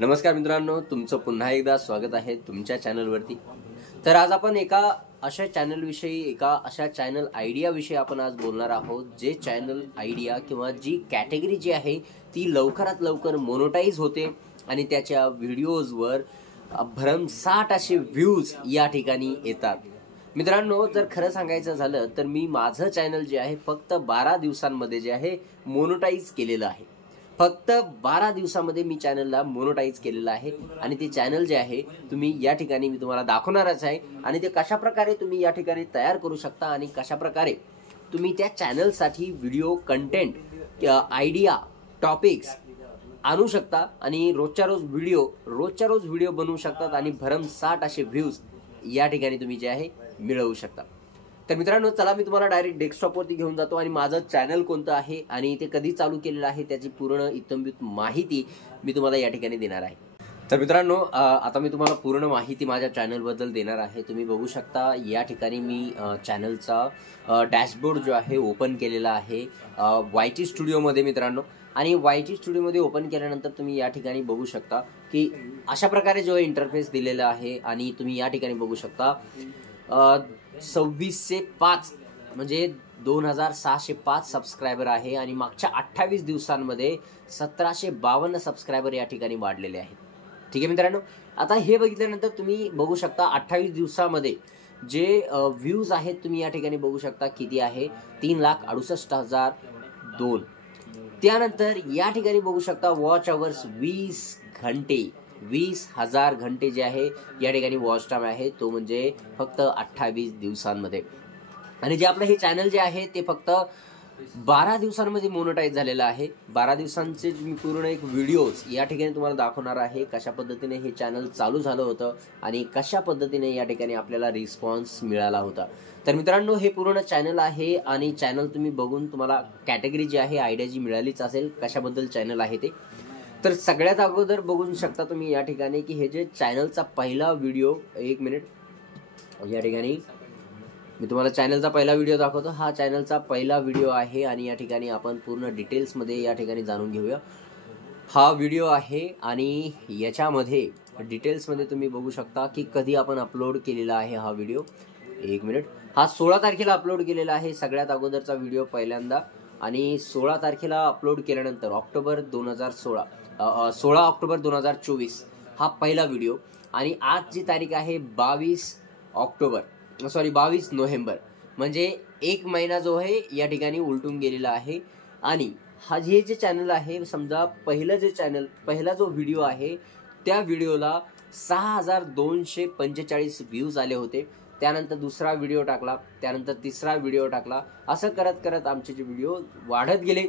नमस्कार मित्रांनो, तुमचं पुन्हा एकदा स्वागत आहे तुमच्या चॅनलवरती। तर आज आपण एका अशा चॅनलविषयी, एका अशा चॅनल आयडियाविषयी आपण आज बोलणार आहोत, जे चॅनल आयडिया किंवा जी कॅटेगरी जी आहे ती लवकरात लवकर मोनेटाइज होते आणि त्याच्या व्हिडिओजवर भरमसाठ असे व्ह्यूज या ठिकाणी येतात। मित्रांनो, जर खरं सांगायचं झालं तर मी माझं चॅनल जे आहे फक्त 12 दिवसांमध्ये जे आहे मोनेटाइज केलेलं आहे। फक्त 12 दिवसामध्ये मी चॅनलला मोनेटाइज केलेलं आहे आणि ते चॅनल जे आहे तुम्ही या ठिकाणी मी तुम्हाला दाखवणारच आहे आणि ते कशा प्रकारे तुम्ही या ठिकाणी तयार करू शकता आणि कशा प्रकारे तुम्ही त्या चॅनलसाठी व्हिडिओ कंटेंट, आयडिया, टॉपिक्स आणू शकता आणि रोजच्या रोज व्हिडिओ बनवू शकतात आणि भरमसाठ असे व्ह्यूज या ठिकाणी तुम्ही जे आहे मिळवू शकता। तर मित्रांनो, चला मी तुम्हाला डायरेक्ट डेस्कटॉपवरती घेऊन जातो आणि माझं चॅनल कोणतं आहे आणि ते कधी चालू केलेलं आहे त्याची पूर्ण इत्थंभूत माहिती मी तुम्हाला या ठिकाणी देणार आहे। तर मित्रांनो, आता मी तुम्हाला पूर्ण माहिती माझ्या चॅनलबद्दल देणार आहे। तुम्ही बघू शकता या ठिकाणी मी चॅनलचा डॅशबोर्ड जो आहे ओपन केलेला आहे YT स्टुडिओमध्ये मित्रांनो। आणि YT स्टुडिओमध्ये ओपन केल्यानंतर तुम्ही या ठिकाणी बघू शकता की अशा प्रकारे जो इंटरफेस दिलेला आहे आणि तुम्ही या ठिकाणी बघू शकता 2605 म्हणजे 2605 सबस्क्रायबर आहे आणि मागच्या 28 दिवसांमध्ये 1752 सबस्क्रायबर या ठिकाणी वाढलेले आहेत। ठीक आहे मित्रांनो, आता हे बघितल्यानंतर तुम्ही बघू शकता 28 दिवसामध्ये जे व्ह्यूज आहेत तुम्ही या ठिकाणी बघू शकता किती आहे, 3,68,002। त्यानंतर या ठिकाणी बघू शकता वॉच अवर्स 20,000 घंटे जे आहे या ठिकाणी वॉच टाइम आहे तो म्हणजे फक्त 28 दिवसांमध्ये। आणि जे आपलं हे चॅनल जे आहे ते फक्त 12 दिवसांमध्ये मोनेटाइज झालेलं आहे। 12 दिवसांचे मी पूर्ण एक व्हिडिओज या ठिकाणी तुम्हाला दाखवणार आहे, कशा पद्धतीने हे चॅनल चालू झालं होतं आणि कशा पद्धतीने या ठिकाणी आपल्याला रिस्पॉन्स मिळाला होता। तर मित्रांनो, हे पूर्ण चॅनल आहे आणि चॅनल तुम्ही बघून तुम्हाला कॅटेगरी जी आहे, आयडिया जी मिळालीच असेल कशाबद्दल चॅनल आहे ते। तर सगळ्यात अगोदर बघू शकता तुम्ही या ठिकाणी की हे जे चॅनलचा पहिला व्हिडिओ, एक मिनिट, या ठिकाणी मी तुम्हाला चॅनलचा पहिला व्हिडिओ दाखवतो। हा चॅनलचा पहिला व्हिडिओ आहे आणि या ठिकाणी आपण पूर्ण डिटेल्समध्ये या ठिकाणी जाणून घेऊया। हा व्हिडिओ आहे आणि याच्यामध्ये डिटेल्समध्ये तुम्ही बघू शकता की कधी आपण अपलोड केलेला आहे हा व्हिडिओ। एक मिनिट, हा 16 तारखेला अपलोड केलेला आहे सगळ्यात अगोदरचा व्हिडिओ पहिल्यांदा। आणि 16 तारखेला अपलोड केल्यानंतर 16 ऑक्टोबर 2024 हा पहिला व्हिडिओ। आणि आज जी तारीख आहे 22 नोव्हेंबर, म्हणजे एक महिना जो आहे या ठिकाणी उलटून गेलेला आहे। आणि हा जे चॅनल आहे, समजा पहिला जो व्हिडिओ आहे त्या व्हिडिओला 6,245 व्ह्यूज आले होते। त्यानंतर दुसरा व्हिडिओ टाकला, त्यानंतर तिसरा व्हिडिओ टाकला, असं करत करत आमचे जे व्हिडिओ वाढत गेले।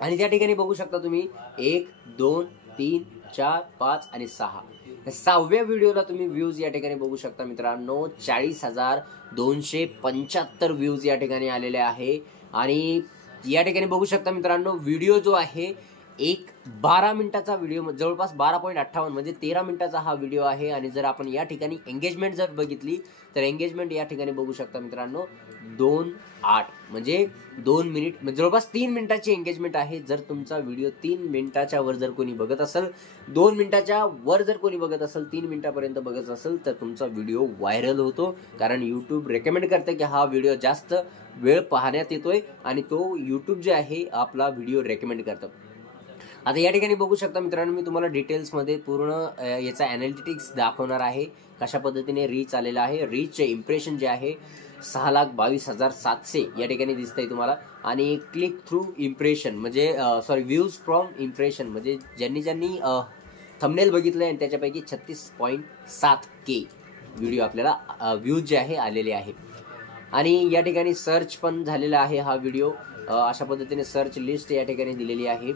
आणि त्या ठिकाणी बघू शकता तुम्ही 1, 2, 3, 4, 5 आणि 6 या 6व्या व्हिडिओला तुम्ही व्ह्यूज या ठिकाणी बघू शकता मित्रांनो, 40,275 व्ह्यूज या ठिकाणी आलेले आहे। आणि या ठिकाणी बघू शकता मित्रांनो, व्हिडिओ जो आहे 12 मिनिटाचा व्हिडिओ, जवळपास 12.58 म्हणजे 13 मिनिटाचा हा व्हिडिओ आहे। आणि जर आपण या ठिकाणी एंगेजमेंट जर बघितली तर एंगेजमेंट या ठिकाणी बघू शकता मित्रांनो 2.8 म्हणजे 2 मिनिट, म्हणजे जवळपास 3 मिनिटाची एंगेजमेंट आहे। जर तुमचा व्हिडिओ 3 मिनिटाच्या वर जर कोणी बघत असेल, 2 मिनिटाच्या वर जर कोणी बघत असेल, 3 मिनिटापर्यंत बघत असेल तर तुमचा व्हिडिओ व्हायरल होतो, कारण यूट्यूब रेकमेंड करते की हा व्हिडिओ जास्त वेळ पाहण्यात येतोय आणि तो यूट्यूब जे आहे आपला व्हिडिओ रेकमेंड करतं। आता या ठिकाणी बघू शकता मित्रांनो, मी तुम्हाला डिटेल्समध्ये पूर्ण याचा ॲनालिटिक्स दाखवणार आहे, कशा पद्धतीने रीच आलेला आहे। रीचचे इम्प्रेशन जे आहे 6,22,700 या ठिकाणी दिसतंय तुम्हाला। आणि क्लिक थ्रू इम्प्रेशन म्हणजे व्ह्यूज फ्रॉम इम्प्रेशन म्हणजे ज्यांनी थंबनेल बघितलं आणि त्याच्यापैकी 36.7K व्हिडिओ आपल्याला व्ह्यूज जे आहे आलेले आहे। आणि या ठिकाणी सर्च पण झालेला आहे हा व्हिडिओ, अशा पद्धतीने सर्च लिस्ट या ठिकाणी दिलेली आहे।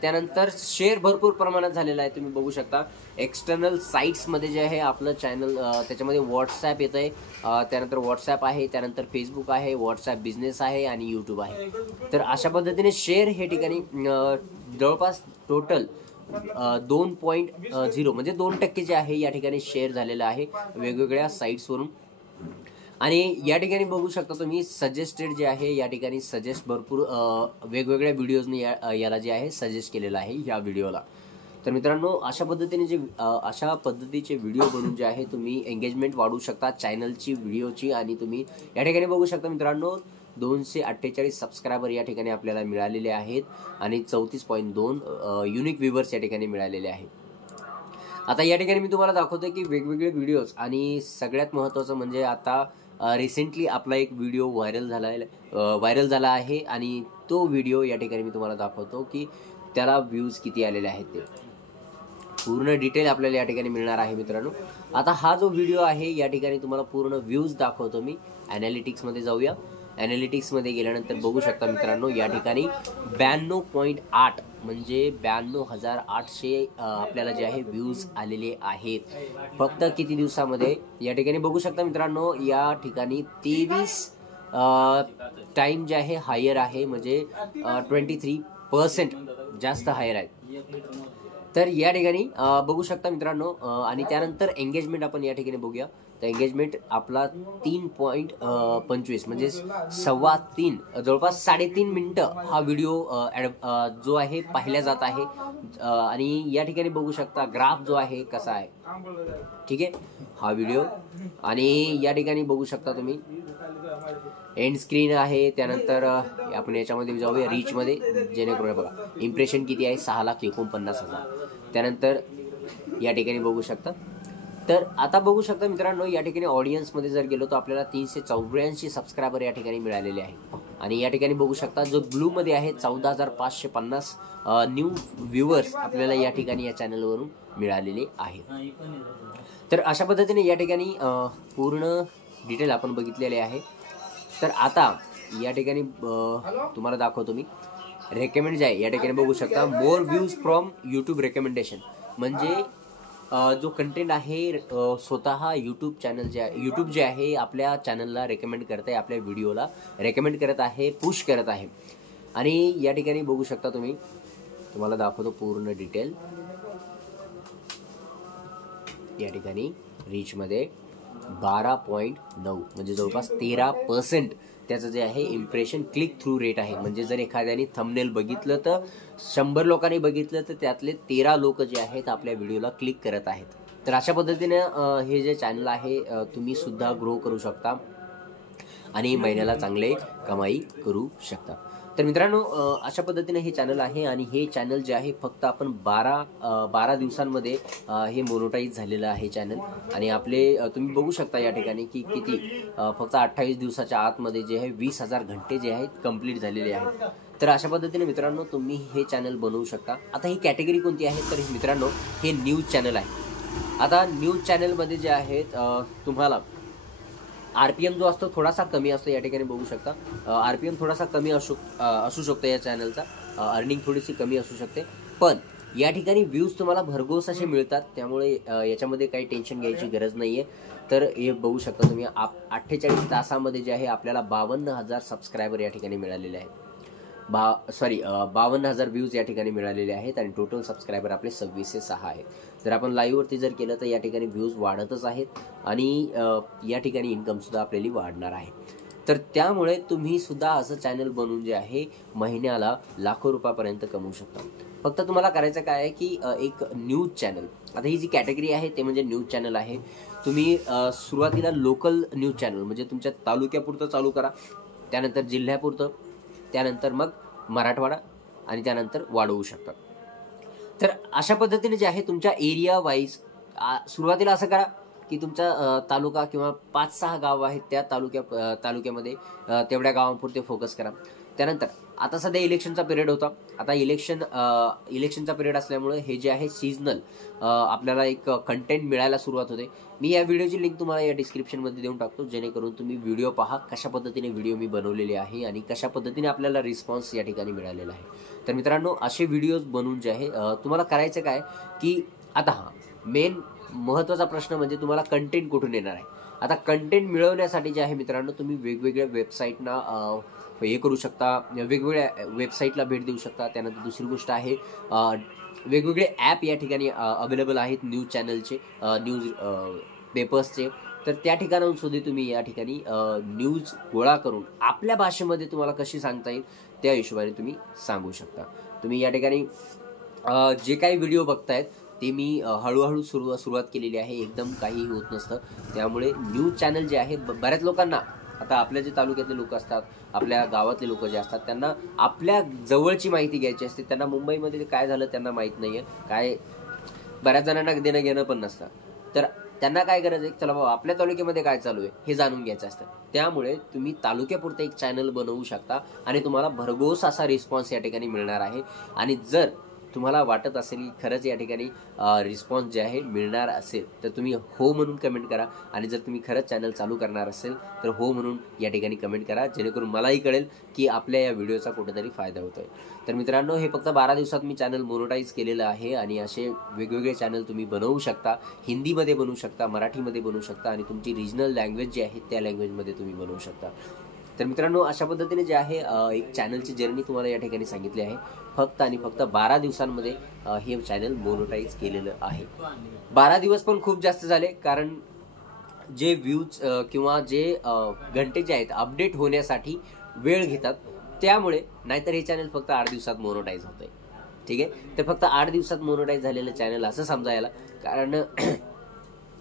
त्यानंतर शेअर भरपूर प्रमाणात झालेला आहे, तुम्ही बघू शकता। एक्सटर्नल साईट्समध्ये जे आहे आपलं चॅनल, त्याच्यामध्ये व्हॉट्सॲप येतं आहे, त्यानंतर व्हॉट्सॲप आहे, त्यानंतर फेसबुक आहे, व्हॉट्सॲप बिझनेस आहे आणि यूट्यूब आहे। तर अशा पद्धतीने शेअर हे ठिकाणी जवळपास टोटल 2.0 म्हणजे 2% जे आहे या ठिकाणी शेअर झालेलं आहे वेगवेगळ्या साईट्सवरून। आणि या ठिकाणी बघू शकता तुम्ही सजेस्टेड जे आहे या ठिकाणी सजेस्ट भरपूर वेगवेगळ्या व्हिडिओजनी याला जे आहे सजेस्ट केलेलं आहे या व्हिडिओला। तर मित्रांनो अशा पद्धतीचे व्हिडिओ बनवून जे आहे तुम्ही एंगेजमेंट वाढवू शकता चॅनलची व्हिडिओची. आणि तुम्ही या ठिकाणी बघू शकता मित्रांनो 248 सबस्क्रायबर या ठिकाणी आपल्याला मिळालेले आहेत आणि 34.2 युनिक व्ह्यूवर्स या ठिकाणी मिळालेले आहेत. आता या ठिकाणी मी तुम्हाला दाखवतो की वेगवेगळे व्हिडिओज आणि सगळ्यात महत्त्वाचं म्हणजे आता रिसेंटली आपला एक व्हिडिओ व्हायरल झाला आहे आणि तो व्हिडिओ या ठिकाणी मी तुम्हाला दाखवतो की त्याला व्ह्यूज किती आलेले आहेत ते पूर्ण डिटेल आपल्याला या ठिकाणी मिळणार आहे मित्रांनो. आता हा जो व्हिडिओ आहे या ठिकाणी तुम्हाला पूर्ण व्ह्यूज दाखवतो मी. ॲनालिटिक्समध्ये जाऊया. ॲनालिटिक्समध्ये गेल्यानंतर बघू शकता मित्रांनो या ठिकाणी 92.8 म्हणजे 92,800 आपल्याला जे आहे व्ह्यूज आलेले आहेत फक्त किती दिवसामध्ये. या ठिकाणी बघू शकता मित्रांनो या ठिकाणी 23 टाईम जे आहे हायर आहे म्हणजे 23% जास्त हायर आहे. तर या ठिकाणी बघू शकता मित्रांनो. आणि त्यानंतर एंगेजमेंट आपण या ठिकाणी बघूया. तर एंगेजमेंट आपला 3.25 म्हणजे 3.25 जवळपास 3.5 मिनिटं हा व्हिडिओ जो आहे पाहिला जात आहे. आणि या ठिकाणी बघू शकता ग्राफ जो आहे कसा आहे. ठीक आहे हा व्हिडिओ. आणि या ठिकाणी बघू शकता तुम्ही एंड स्क्रीन आहे. त्यानंतर आपण याच्यामध्ये जाऊया रीचमध्ये जेणेकरून बघा इम्प्रेशन किती आहे 6,49,000. त्यानंतर या ठिकाणी बघू शकता. तर आता बघू शकता मित्रांनो या ठिकाणी ऑडियन्समध्ये जर गेलो तर आपल्याला 384 सबस्क्रायबर या ठिकाणी मिळालेले आहेत. आणि या ठिकाणी बघू शकता जो ब्लूमध्ये आहे 14,550 न्यू व्ह्यूवर्स आपल्याला या ठिकाणी या चॅनलवरून मिळालेले आहेत. तर अशा पद्धतीने या ठिकाणी पूर्ण डिटेल आपण बघितलेले आहे. तर आता या ठिकाणी तुम्हाला दाखवतो मी रेकमेंड जे आहे या ठिकाणी बघू शकता मोर व्ह्यूज फ्रॉम यूट्यूब रेकमेंडेशन म्हणजे जो कंटेंट आहे स्वतः यूट्यूब जे आहे आपल्या चॅनलला रेकमेंड करत आहे, आपल्या व्हिडिओला रेकमेंड करत आहे, पुश करत आहे. आणि या ठिकाणी बघू शकता तुम्हाला दाखवतो पूर्ण डिटेल. या ठिकाणी रीचमध्ये 12.9 म्हणजे जवळपास 13% त्याचं जे आहे इम्प्रेशन क्लिक थ्रू रेट आहे. म्हणजे जर एखाद्याने थंबनेल बघितलं तर 100 लोकांनी बघितलं तर त्यातले 13 लोक जे आहेत आपल्या व्हिडिओला क्लिक करत आहेत. तर अशा पद्धतीने हे जे चॅनल आहे तुम्ही सुद्धा ग्रो करू शकता आणि महिन्याला चांगले कमाई करू शकता. तर मित्रांनो अशा पद्धतीने हे चॅनल आहे आणि हे चॅनल जे आहे फक्त आपण 12 दिवसांमध्ये हे मोनोटाईज झालेलं आहे चॅनल. आणि आपले तुम्ही बघू शकता या ठिकाणी की किती फक्त 28 दिवसाच्या आतमध्ये जे आहे 20,000 घंटे जे आहेत कंप्लीट झालेले आहेत. तर अशा पद्धतीने मित्रांनो तुम्ही हे चॅनल बनवू शकता. आता ही कॅटेगरी कोणती आहे तर मित्रांनो हे न्यूज चॅनल आहे. आता न्यूज चॅनलमध्ये जे आहेत तुम्हाला RPM जो असतो थोडासा कमी असतो. या ठिकाणी बघू शकता RPM थोडासा कमी असू शकतो या चॅनलचा. अर्निंग थोडीशी कमी असू शकते पण या ठिकाणी व्ह्यूज तुम्हाला भरघोस असे मिळतात. त्यामुळे याच्यामध्ये काही टेन्शन घ्यायची गरज नाही आहे. तर हे बघू शकता तुम्ही 48 तासामध्ये जे आहे आपल्याला 52,000 सबस्क्रायबर या ठिकाणी मिळालेले आहेत. 52,000 व्ह्यूज या ठिकाणी मिळालेले आहेत आणि टोटल सबस्क्रायबर आपले 2606 आहेत. जर आपण लाईव्हवरती जर केलं तर या ठिकाणी व्ह्यूज वाढतच आहेत आणि या ठिकाणी इन्कमसुद्धा आपल्याला वाढणार आहे. तर त्यामुळे तुम्ही सुद्धा असं चॅनल बनवून जे आहे महिन्याला लाखो रुपयापर्यंत कमवू शकता. फक्त तुम्हाला करायचं काय आहे की एक न्यूज चॅनल. आता ही जी कॅटेगरी आहे ते म्हणजे न्यूज चॅनल आहे. तुम्ही सुरुवातीला लोकल न्यूज चॅनल म्हणजे तुमच्या तालुक्यापुरतं चालू करा, त्यानंतर जिल्ह्यापुरतं, त्यानंतर मग मराठवाडा आणि त्यानंतर वाढवू शकता. तर अशा पद्धतीने जे आहे तुमच्या एरिया वाईज सुरुवातीला असं करा की तुमचा तालुका किंवा 5-6 गाव आहेत त्या तालुक्यामध्ये तेवढ्या गावांपुरते फोकस करा. त्यानंतर आता सध्या इलेक्शनचा पिरियड होता. आता इलेक्शनचा पिरियड असल्यामुळे हे जे आहे सीजनल आपल्याला एक कंटेंट मिळायला सुरुवात होते. मी या व्हिडिओची लिंक तुम्हाला या डिस्क्रिप्शनमध्ये देऊन टाकतो जेणेकरून तुम्ही व्हिडिओ पहा कशा पद्धतीने व्हिडिओ मी बनवलेले आहे आणि कशा पद्धतीने आपल्याला रिस्पॉन्स या ठिकाणी मिळालेला आहे. तर मित्रांनो असे व्हिडिओज बनवून जे आहे तुम्हाला करायचं काय की आता मेन महत्त्वाचा प्रश्न म्हणजे तुम्हाला कंटेंट कुठून येणार आहे. आता कंटेंट मिळवण्यासाठी जे आहे मित्रांनो तुम्ही वेगवेगळ्या वेबसाईटना हे करू शकता, वेगवेगळ्या वेबसाईटला भेट देऊ शकता. त्यानंतर दुसरी गोष्ट आहे वेगवेगळे ॲप या ठिकाणी अवेलेबल आहेत न्यूज चॅनलचे, न्यूज पेपर्सचे. तर त्या ठिकाणाहून सुद्धा तुम्ही या ठिकाणी न्यूज गोळा करून आपल्या भाषेमध्ये तुम्हाला कशी सांगता येईल त्या हिशोबाने तुम्ही सांगू शकता. तुम्ही या ठिकाणी जे काही व्हिडिओ बघतायत ते मी हळूहळू सुरुवात केलेली आहे. एकदम काहीही होत नसतं. त्यामुळे न्यूज चॅनल जे आहे बऱ्याच लोकांना, आता आपल्या जे तालुक्यातले लोक असतात, आपल्या गावातले लोक जे असतात, त्यांना आपल्या जवळची माहिती घ्यायची असते. त्यांना मुंबईमध्ये काय झालं त्यांना माहीत नाही आहे, काय बऱ्याच जणांना देणं घेणं पण नसतं. तर त्यांना काय गरज आहे, चला बाबा आपल्या तालुक्यामध्ये काय चालू आहे हे जाणून घ्यायचं असतं. त्यामुळे तुम्ही तालुक्यापुरतं एक चॅनल बनवू शकता आणि तुम्हाला भरघोस असा रिस्पॉन्स या ठिकाणी मिळणार आहे. आणि जर तुम्हाला वाटत असेल की खरंच या ठिकाणी रिस्पॉन्स जे आहे मिळणार असेल तर तुम्ही हो म्हणून कमेंट करा. आणि जर तुम्ही खरंच चॅनल चालू करणार असेल तर हो म्हणून या ठिकाणी कमेंट करा, जेणेकरून मलाही कळेल की आपल्या या व्हिडिओचा कुठेतरी फायदा होतोय. तर मित्रांनो, हे फक्त 12 दिवसात मी चॅनल मोनोटाईज केलेलं आहे. आणि असे वेगवेगळे चॅनल तुम्ही बनवू शकता. हिंदीमध्ये बनवू शकता, मराठीमध्ये बनवू शकता आणि तुमची रिजनल लँग्वेज जी आहे त्या लँग्वेजमध्ये तुम्ही बनवू शकता. तर मित्रांनो, अशा पद्धतीने जे आहे एक चॅनलची जर्नी तुम्हाला या ठिकाणी सांगितली आहे. फक्त आणि फक्त 12 दिवसांमध्ये हे चॅनल मोनोटाईज केलेलं आहे. 12 दिवस पण खूप जास्त झाले, कारण जे व्ह्यूज किंवा जे घंटे जे आहेत अपडेट होण्यासाठी वेळ घेतात, त्यामुळे. नाहीतर हे चॅनल फक्त 8 दिवसात मोनोटाईज होतंय. ठीक आहे, तर फक्त 8 दिवसात मोनोटाईज झालेलं चॅनल असं समजायला, कारण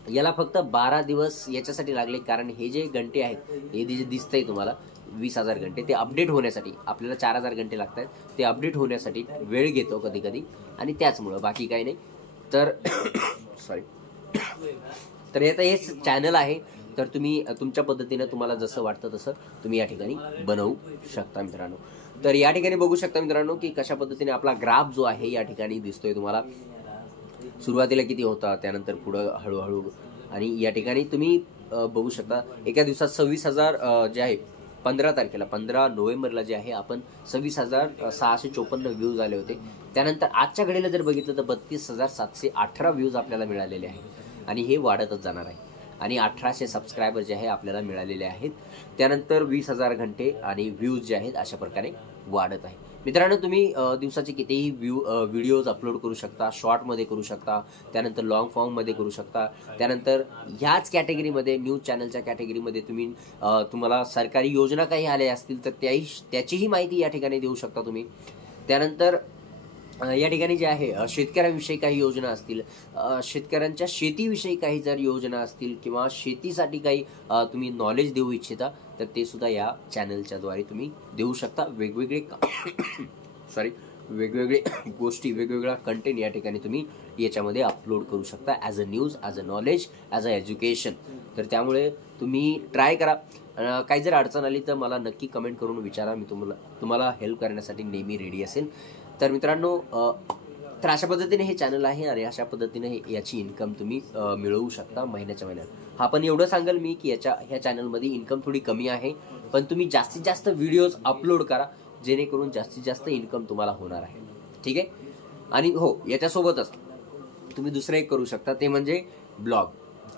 याला फक्त 12 दिवस याच्यासाठी लागले. कारण हे जे घंटे आहेत, हे जे दिसतंय तुम्हाला 20,000 घंटे, ते अपडेट होण्यासाठी आपल्याला 4,000 घंटे लागत आहेत. ते अपडेट होण्यासाठी वेळ घेतो कधी कधी, आणि त्याचमुळं, बाकी काही नाही. तर सॉरी. तर आता हे चॅनल आहे, तर तुम्ही तुमच्या पद्धतीनं तुम्हाला जसं वाटतं तसं तुम्ही या ठिकाणी बनवू शकता मित्रांनो. तर या ठिकाणी बघू शकता मित्रांनो की कशा पद्धतीने आपला ग्राफ जो आहे या ठिकाणी दिसतोय तुम्हाला. सुरुवातीला किती होता, त्यानंतर पुढं हळूहळू. आणि या ठिकाणी तुम्ही बघू शकता एका दिवसात 26,000 जे आहे 15 नोव्हेंबरला जे आहे आपण 26,654 व्ह्यूज आले होते. त्यानंतर आजच्या घडीला जर बघितलं तर 32,718 व्ह्यूज आपल्याला मिळालेले आहेत. आणि हे वाढतच जाणार आहे. आणि 1800 सबस्क्रायबर जे आहे आपल्याला मिळालेले आहेत. त्यानंतर 20,000 घंटे आणि व्ह्यूज जे आहेत अशा प्रकारे वाढत आहे. मित्रांनो, तुम्ही दिवसाचे कितीही व्हिडिओज अपलोड करू शकता. शॉर्टमध्ये करू शकता, त्यानंतर लॉंग फॉर्ममध्ये करू शकता. त्यानंतर ह्याच कॅटेगरीमध्ये, न्यूज चॅनलच्या कॅटेगरीमध्ये तुम्ही तुम्हाला सरकारी योजना काही आल्या असतील तर त्याचीही माहिती या ठिकाणी देऊ शकता तुम्ही. त्यानंतर या ठिकाणी जे आहे शेतकऱ्यांविषयी काही योजना असतील, शेतकऱ्यांच्या शेतीविषयी काही जर योजना असतील, किंवा शेतीसाठी काही तुम्ही नॉलेज देऊ इच्छिता, तर ते सुद्धा या चॅनलच्या द्वारे तुम्ही देऊ शकता. वेगवेगळे गोष्टी, वेगवेगळा कंटेंट या ठिकाणी तुम्ही याच्यामध्ये अपलोड करू शकता, as a news, as a knowledge, as a education. तर त्यामुळे तुम्ही ट्राय करा. काही जर अडचण आली तर मला नक्की कमेंट करून विचारा. मी तुम्हाला हेल्प करण्यासाठी नेहमी रेडी असेल. तर मित्रांनो, तर अशा पद्धतीने हे चॅनल आहे आणि अशा पद्धतीने याची इन्कम तुम्ही मिळवू शकता महिन्याच्या महिन्यात. हा पण एवढं सांगेल मी की ह्या चॅनलमध्ये इन्कम थोडी कमी आहे, पण तुम्ही जास्तीत जास्त व्हिडिओज अपलोड करा, जेणेकरून जास्तीत जास्त इन्कम तुम्हाला होणार आहे. ठीक आहे. आणि हो, याच्यासोबतच तुम्ही दुसरं एक करू शकता, ते म्हणजे ब्लॉग.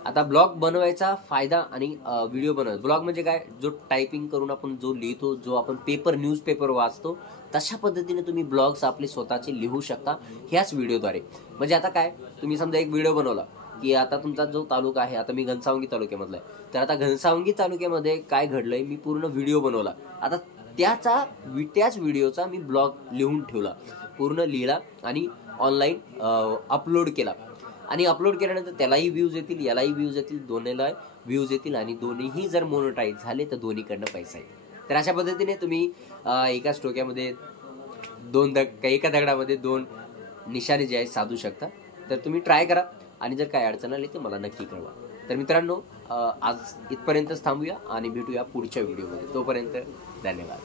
आता ब्लॉग बनवायचा फायदा आणि व्हिडिओ बनवायचा. ब्लॉग म्हणजे काय, जो टायपिंग करून आपण जो लिहितो, जो आपण न्यूजपेपर वाचतो, तशा पद्धतीने तुम्ही ब्लॉग्स आपले स्वतःचे लिहू शकता ह्याच व्हिडिओद्वारे. म्हणजे आता काय, तुम्ही समजा एक व्हिडिओ बनवला की आता तुमचा जो तालुका आहे, आता मी घनसावंगी तालुक्यामधला आहे, तर आता घनसावंगी तालुक्यामध्ये काय घडलंय मी पूर्ण व्हिडिओ बनवला. आता त्याच व्हिडिओचा मी ब्लॉग लिहून ठेवला, पूर्ण लिहिला आणि ऑनलाईन अपलोड केला. आणि अपलोड केल्यानंतर त्यालाही व्ह्यूज येतील, यालाही व्ह्यूज येतील, दोन्हीला व्ह्यूज येतील, आणि दोन्हीही जर मोनोटाईज झाले तर दोन्हीकडनं पैसा येईल. तर अशा पद्धतीने तुम्ही एकाच टोक्यामध्ये एका दगडामध्ये 2 निशाणे जे आहेत साधू शकता. तर तुम्ही ट्राय करा, आणि जर काय अडचण आली तर मला नक्की कळवा. तर मित्रांनो, आज इथपर्यंतच थांबूया आणि भेटूया पुढच्या व्हिडिओमध्ये. तोपर्यंत धन्यवाद.